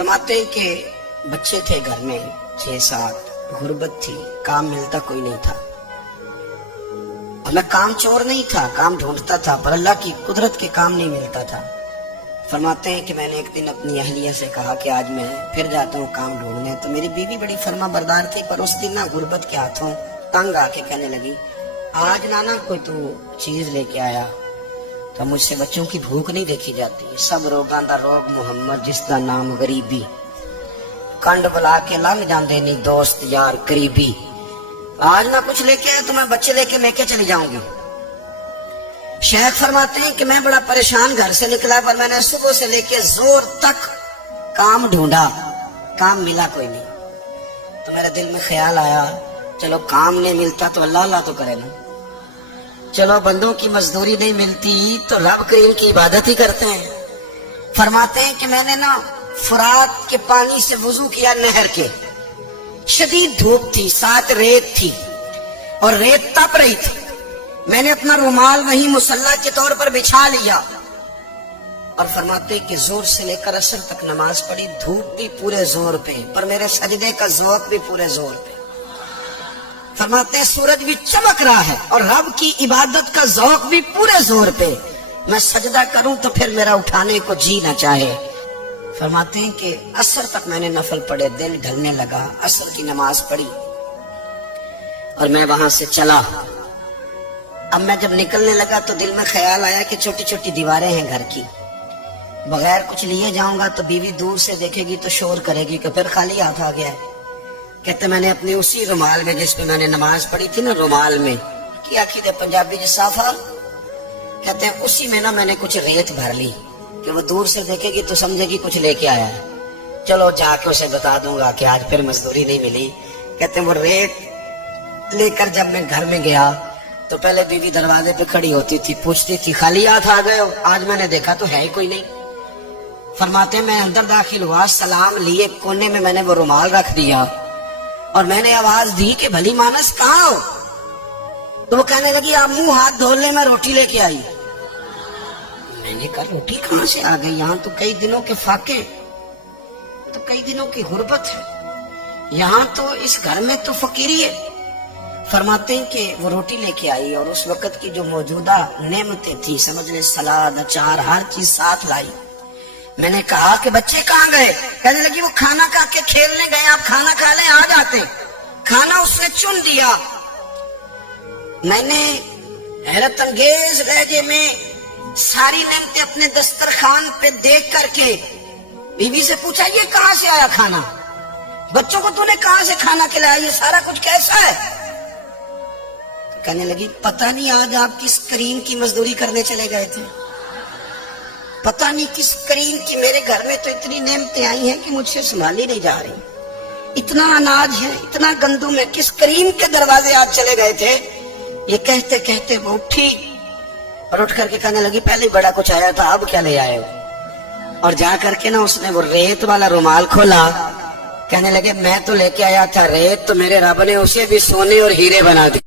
फरमाते हैं कि बच्चे थे घर में 6-7, गुर्बत थी, काम मिलता कोई नहीं था। और मैं काम चोर नहीं था, काम ढूंढता था, पर अल्लाह की कुदरत के काम नहीं मिलता था। फरमाते हैं कि मैंने एक दिन अपनी अहलिया से कहा कि आज मैं फिर जाता हूँ काम ढूंढने। तो मेरी बीवी बड़ी फर्मा बरदार थी, पर उस दिन ना गुर्बत के हाथों तंग आके कहने लगी, आज नाना कोई तू चीज लेके आया। तो मुझसे बच्चों की भूख नहीं देखी जाती। सब रोगां दा रोग मुहम्मद, जिसका नाम गरीबी, कंड बुला के लंघ जाते नहीं दोस्त यार करीबी। आज ना कुछ लेके आया तो मैं बच्चे लेके चली जाऊंगी। शेख फरमाते हैं कि मैं बड़ा परेशान घर से निकला, पर मैंने सुबह से लेके जोर तक काम ढूंढा, काम मिला कोई नहीं। तो मेरे दिल में ख्याल आया, चलो काम नहीं मिलता तो अल्लाह अल्लाह तो करे ना, चलो बंदों की मजदूरी नहीं मिलती तो रब करीम की इबादत ही करते हैं। फरमाते हैं कि मैंने ना फुरात के पानी से वुजू किया, नहर के। शदीद धूप थी, साथ रेत थी और रेत तप रही थी। मैंने अपना रुमाल वहीं मुसल्ला के तौर पर बिछा लिया और फरमाते कि जोर से लेकर असर तक नमाज पढ़ी। धूप भी पूरे जोर पे, पर मेरे सजदे का ज़ौक़ भी पूरे जोर पे। फरमाते हैं सूरज भी चमक रहा है और रब की इबादत का ज़ौक़ भी पूरे जोर पे। मैं सजदा करूं तो फिर मेरा उठाने को जी ना चाहे। फरमाते हैं कि असर तक मैंने नफल पढ़े, दिल ढलने लगा, असर की नमाज पढ़ी और मैं वहां से चला। अब मैं जब निकलने लगा तो दिल में ख्याल आया कि छोटी छोटी दीवारें हैं घर की, बगैर कुछ लिए जाऊंगा तो बीवी दूर से देखेगी तो शोर करेगी कि फिर खाली हाथ आ गया है। कहते मैंने अपने उसी रुमाल में जिस पे मैंने नमाज पढ़ी थी ना, रुमाल में की आखी दे पंजाबी साफा, कहते हैं उसी में ना मैंने कुछ रेत भर ली कि वो दूर से देखेगी तो समझेगी कुछ लेके आया है। चलो जाके उसे बता दूंगा कि आज फिर मजदूरी नहीं मिली। कहते हैं वो रेत लेकर जब मैं घर में गया तो पहले बीवी दरवाजे पे खड़ी होती थी, पूछती थी खाली हाथ आ गए हो? आज मैंने देखा तो है ही कोई नहीं। फरमाते मैं अंदर दाखिल हुआ, सलाम लिए, कोने में मैंने वो रुमाल रख दिया और मैंने आवाज दी कि भली मानस कहाँ हो? तो वो कहने लगी आप मुंह हाथ धो ले, मैं रोटी लेके आई। मैंने कहा रोटी कहाँ से आ गई? यहाँ तो कई दिनों के फाके, तो कई दिनों की गुर्बत है, यहाँ तो इस घर में तो फकीरी है। फरमाते हैं कि वो रोटी लेके आई और उस वक्त की जो मौजूदा नेमतें थी, समझ ले सलाद, अचार, हर चीज साथ लाई। मैंने कहा कि बच्चे कहाँ गए? कहने लगी वो खाना खा के खेलने गए, आप खाना खा लें आ जाते। खाना उसने चुन दिया। मैंने हैरत अंगेज लहजे में सारी नेमतें अपने दस्तरखान पे देख करके बीवी से पूछा ये कहाँ से आया खाना? बच्चों को तूने कहाँ से खाना खिलाया? ये सारा कुछ कैसा है? कहने लगी पता नहीं आज आप किस करीम की मजदूरी करने चले गए थे, पता नहीं किस करीम की। मेरे घर में तो इतनी नेमतें आई हैं कि मुझसे संभाली नहीं जा रही। इतना अनाज है, इतना गंदुम है, किस करीम के दरवाजे आज चले गए थे? ये कहते कहते वो उठी और उठ करके कहने लगी पहले बड़ा कुछ आया था, अब क्या ले आए हो? और जा करके ना उसने वो रेत वाला रुमाल खोला। कहने लगे मैं तो लेके आया था रेत, तो मेरे रब ने उसे भी सोने और हीरे बना दिए।